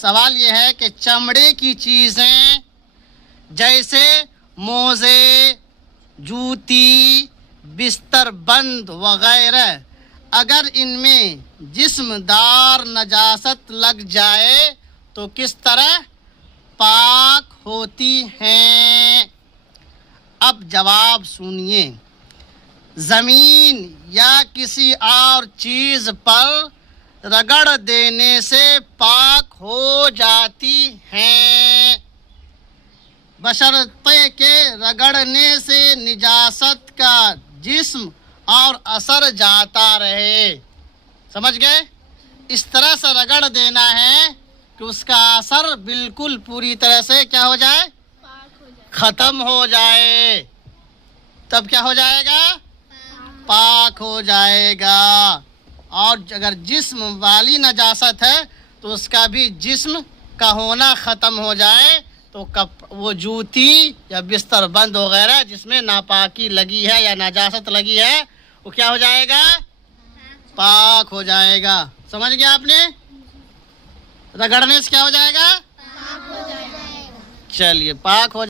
سوال یہ ہے کہ چمڑے کی چیزیں جیسے موزے، جوتی، بستر بند وغیرہ اگر ان میں جسمدار نجاست لگ جائے تو کس طرح پاک ہوتی ہیں؟ اب جواب سنیے۔ زمین یا کسی اور چیز پر رگڑ دینے سے پاک ہو جاتی ہیں بشرطے کہ رگڑنے سے نجاست کا جسم اور اثر جاتا رہے۔ سمجھ گئے؟ اس طرح سے رگڑ دینا ہے کہ اس کا اثر بالکل پوری طرح سے کیا ہو جائے؟ ختم ہو جائے۔ تب کیا ہو جائے گا؟ پاک ہو جائے گا۔ اور اگر جسم والی نجاست ہے تو اس کا بھی جسم کا ہونا ختم ہو جائے تو وہ جوتی یا بستر بند وغیرہ جس میں ناپاکی لگی ہے یا نجاست لگی ہے وہ کیا ہو جائے گا؟ پاک ہو جائے گا۔ سمجھ گیا آپ نے؟ رگڑنے سے کیا ہو جائے گا؟ چلیے پاک ہو